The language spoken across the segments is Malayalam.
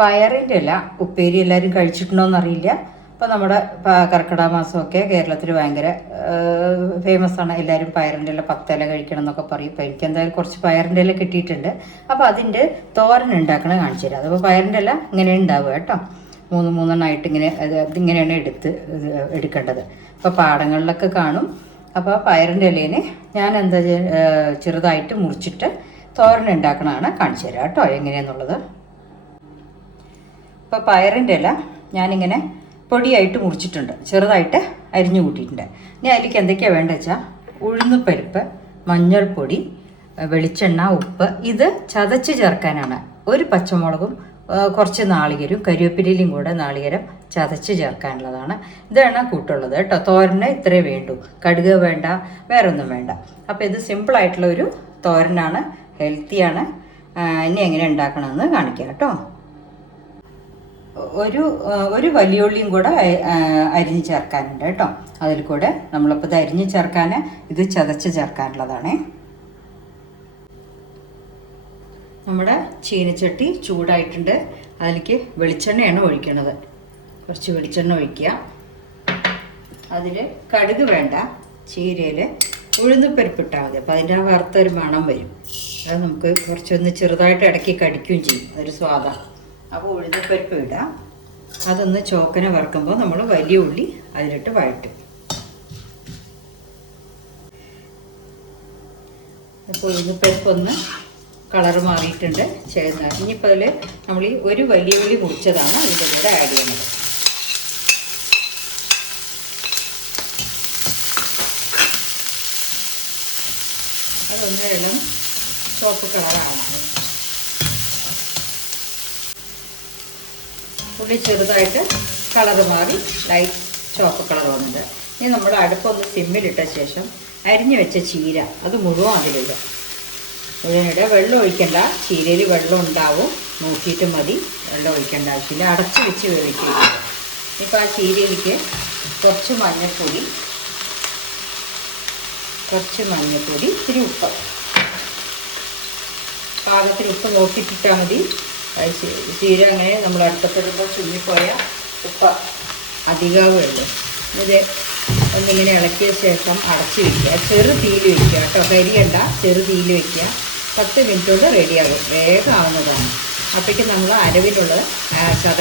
പയറിൻ്റെ ഇല ഉപ്പേരി എല്ലാവരും കഴിച്ചിട്ടുണ്ടോയെന്നറിയില്ല. അപ്പോൾ നമ്മുടെ കർക്കിടക മാസമൊക്കെ കേരളത്തിൽ ഭയങ്കര ഫേമസ് ആണ്. എല്ലാവരും പയറിൻ്റെ ഇല 10 ഇല കഴിക്കണം എന്നൊക്കെ പറയും. അപ്പോൾ എനിക്ക് എന്തായാലും കുറച്ച് പയറിൻ്റെ ഇല കിട്ടിയിട്ടുണ്ട്. അപ്പോൾ അതിൻ്റെ തോരൻ ഉണ്ടാക്കണ കാണിച്ചു തരാം. അപ്പോൾ പയറിൻ്റെ ഇല ഇങ്ങനെ ഉണ്ടാവുക കേട്ടോ, 3 ഇങ്ങനെ ഇതിങ്ങനെയാണ് എടുക്കേണ്ടത്. അപ്പോൾ പാടങ്ങളിലൊക്കെ കാണും. അപ്പോൾ പയറിൻ്റെ ഇലേനെ ഞാൻ ചെറുതായിട്ട് മുറിച്ചിട്ട് തോരൻ ഉണ്ടാക്കണതാണ് കാണിച്ചു തരാം കേട്ടോ, എങ്ങനെയാണെന്നുള്ളത്. ഇപ്പോൾ പയറിൻ്റെ ഇല ഞാനിങ്ങനെ പൊടിയായിട്ട് മുറിച്ചിട്ടുണ്ട്, ചെറുതായിട്ട് അരിഞ്ഞു കൂട്ടിയിട്ടുണ്ട്. ഇനി അതിലേക്ക് എന്തൊക്കെയാണ് വേണ്ടത് വെച്ചാൽ ഉഴുന്നുപരിപ്പ്, മഞ്ഞൾപ്പൊടി, വെളിച്ചെണ്ണ, ഉപ്പ്. ഇത് ചതച്ച് ചേർക്കാനാണ്. ഒരു പച്ചമുളകും കുറച്ച് നാളികേരവും കരിവേപ്പിലയും കൂടെ നാളികേരം ചതച്ച് ചേർക്കാനുള്ളതാണ്. ഇതാണ് കൂട്ടുള്ളത് കേട്ടോ. തോരന് ഇത്രേ വേണ്ടൂ, കടുക് വേണ്ട, വേറെ ഒന്നും വേണ്ട. അപ്പോൾ ഇത് സിമ്പിളായിട്ടുള്ളൊരു തോരനാണ്, ഹെൽത്തിയാണ്. ഇനി എങ്ങനെ ഉണ്ടാക്കണമെന്ന് കാണിക്കാം കേട്ടോ. ഒരു വലിയ ഉള്ളിയും കൂടെ അരിഞ്ഞ് ചേർക്കാനുണ്ട് കേട്ടോ. അതിൽ കൂടെ നമ്മളിപ്പോൾ ഇത് അരിഞ്ഞ് ചേർക്കാൻ, ഇത് ചതച്ച് ചേർക്കാനുള്ളതാണേ. നമ്മുടെ ചീനച്ചട്ടി ചൂടായിട്ടുണ്ട്. അതിലേക്ക് വെളിച്ചെണ്ണയാണ് ഒഴിക്കണത്. കുറച്ച് വെളിച്ചെണ്ണ ഒഴിക്കുക. അതിൽ കടുക് വേണ്ട, ചീരയിൽ ഉഴുന്നുപരിപ്പിട്ടാൽ മതി. അപ്പോൾ അതിൻ്റെ ആ വറുത്തൊരു മണം വരും. അത് നമുക്ക് കുറച്ചൊന്ന് ചെറുതായിട്ട് ഇടയ്ക്ക് കടിക്കുകയും ചെയ്യും, ഒരു സ്വാദാണ്. അപ്പോൾ ഉഴുന്നുപരിപ്പ് ഇടാം. അതൊന്ന് ചോക്കനെ വറുക്കുമ്പോൾ നമ്മൾ വലിയ ഉള്ളി അതിലിട്ട് വഴറ്റും. അപ്പോൾ ഉഴുന്നുപരിപ്പ് ഒന്ന് കളറ് മാറിയിട്ടുണ്ട്, ചേർന്ന്. ഇനിയിപ്പോൾ അതിൽ നമ്മൾ ഈ ഒരു വലിയ ഉള്ളി മുറിച്ചതാണ് അതിൻ്റെ കൂടെ ആഡ് ചെയ്യുന്നത്. അതൊന്ന് ഇളം ചുവപ്പ് കളറാണ്. ഉള്ളി ചെറുതായിട്ട് കളറ് മാറി ലൈറ്റ് ചുവപ്പ് കളർ വന്നിട്ട് ഇനി നമ്മുടെ അടുപ്പൊന്ന് സിമ്മിലിട്ട ശേഷം അരിഞ്ഞു വെച്ച ചീര അത് മുഴുവൻ അതിലിടുക. മുഴുവനിടുക. വെള്ളം ഒഴിക്കേണ്ട, ചീരയിൽ വെള്ളം ഉണ്ടാവും, നോക്കിയിട്ട് മതി, വെള്ളം ഒഴിക്കേണ്ട ആവശ്യമില്ല. അടച്ച് വെച്ച് വേവിക്കുക. ഇപ്പോൾ ആ ചീരയിലേക്ക് കുറച്ച് മഞ്ഞൾപ്പൊടി, ഇത്തിരി ഉപ്പ്, പാകത്തിന് ഉപ്പ് നോക്കിയിട്ടിട്ടാൽ മതി. ചീര അങ്ങനെ നമ്മൾ അടുപ്പത്തിടുമ്പോൾ ചുമ്മിപ്പോയ ഉപ്പ് അധികമാവുള്ളൂ. ഇത് ഒന്നിങ്ങനെ ഇളക്കിയ ശേഷം അടച്ച് വയ്ക്കുക. ചെറു തീയിൽ വയ്ക്കുക കേട്ടോ, കരിയണ്ട, ചെറു തീയിൽ വയ്ക്കുക. 10 മിനിറ്റ് കൊണ്ട് റെഡിയാകും, വേഗം ആവുന്നതാണ്. അപ്പോഴേക്കും നമ്മൾ അരവിനുള്ളത്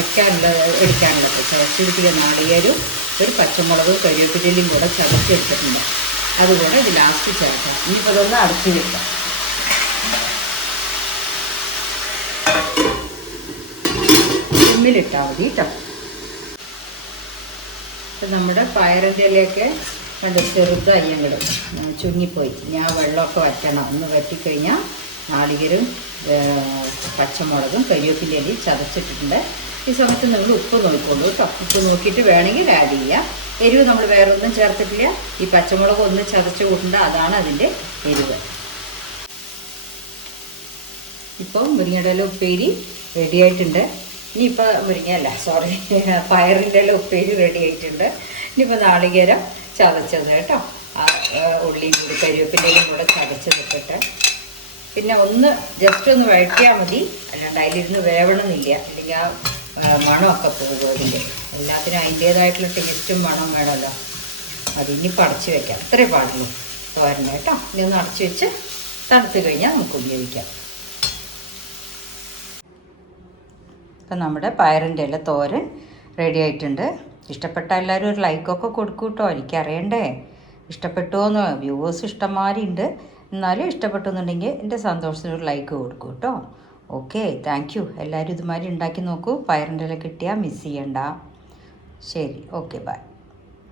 എടുക്കാനുള്ളത് ചതച്ചെടുത്തിയ നാളികേരും ഒരു പച്ചമുളകും കരിവേപ്പിലയും കൂടെ ചതച്ചെടുത്തിട്ടുണ്ട്. അതുപോലെ ഇത് ലാസ്റ്റ് ചേർക്കാം. ഇനിയിപ്പോൾ അതൊന്ന് അടച്ച് വെക്കാം. സിമ്മിലിട്ടാൽ മതി കേട്ടോ. ഇപ്പം നമ്മുടെ പയറിൻ്റെ ഇലയൊക്കെ കണ്ട് ചെറുതായി അങ്ങോട്ട് ചുങ്ങിപ്പോയി. ഞാൻ വെള്ളമൊക്കെ വറ്റണം. ഒന്ന് വറ്റിക്കഴിഞ്ഞാൽ നാളികേരും പച്ചമുളകും കരിവേപ്പിലയും ചതച്ചിട്ടിട്ടുണ്ട്. ഈ സമയത്ത് നിങ്ങൾ ഉപ്പ് നോക്കിക്കോളൂ കേട്ടോ. ഉപ്പ് നോക്കിയിട്ട് വേണമെങ്കിൽ ആഡ് ചെയ്യുക. എരിവ് നമ്മൾ വേറെ ഒന്നും ചേർത്തിട്ടില്ല. ഈ പച്ചമുളക് ഒന്ന് ചതച്ച് കൂട്ടേണ്ട, അതാണ് അതിൻ്റെ എരിവ്. ഇപ്പോൾ മുരിങ്ങയുടെ ഇല ഉപ്പേരി റെഡിയായിട്ടുണ്ട്. ഇനിയിപ്പോൾ പയറിൻ്റെ ഇല ഉപ്പേരി റെഡി ആയിട്ടുണ്ട്. ഇനിയിപ്പോൾ നാളികേരം ചതച്ചത് കേട്ടോ, ഉള്ളിയും കൂടി കരിവേപ്പിലയും കൂടെ ചതച്ചതിട്ടിട്ട് പിന്നെ ഒന്ന് ജസ്റ്റ് ഒന്ന് വഴറ്റിയാൽ മതി. അല്ലാണ്ട് അതിലിരുന്ന് വേവണമെന്നില്ല, അല്ലെങ്കിൽ ആ മണമൊക്കെ പോകും. അതിൻ്റെ എല്ലാത്തിനും അതിൻ്റേതായിട്ടുള്ള ടേസ്റ്റും മണവും വേണമല്ലോ. അതിനിപ്പോൾ അടച്ച് വയ്ക്കാം, അത്രേ പാടുള്ളൂ തോരൻ കേട്ടോ. ഇനി ഒന്ന് അടച്ച് വെച്ച് തണുത്ത് കഴിഞ്ഞാൽ നമുക്ക് ഉപയോഗിക്കാം. ഇപ്പം നമ്മുടെ പയറിൻ്റെ ഇല തോരൻ റെഡി ആയിട്ടുണ്ട്. ഇഷ്ടപ്പെട്ട എല്ലാവരും ഒരു ലൈക്കൊക്കെ കൊടുക്കൂ കേട്ടോ, എനിക്കറിയണ്ടേ ഇഷ്ടപ്പെട്ടുവെന്ന്. വ്യൂവേഴ്സ് ഇഷ്ടംമാതിരി ഉണ്ട്, എന്നാലും ഇഷ്ടപ്പെട്ടെന്നുണ്ടെങ്കിൽ എൻ്റെ സന്തോഷത്തിന് ഒരു ലൈക്ക് കൊടുക്കൂ കേട്ടോ. Okay, thank you. എല്ലാവരും ഇതുമാതിരി ഉണ്ടാക്കി നോക്കൂ. പയറിൻ്റെ ഇല കിട്ടിയാൽ മിസ് ചെയ്യണ്ട. ശരി, ഓക്കെ, ബൈ.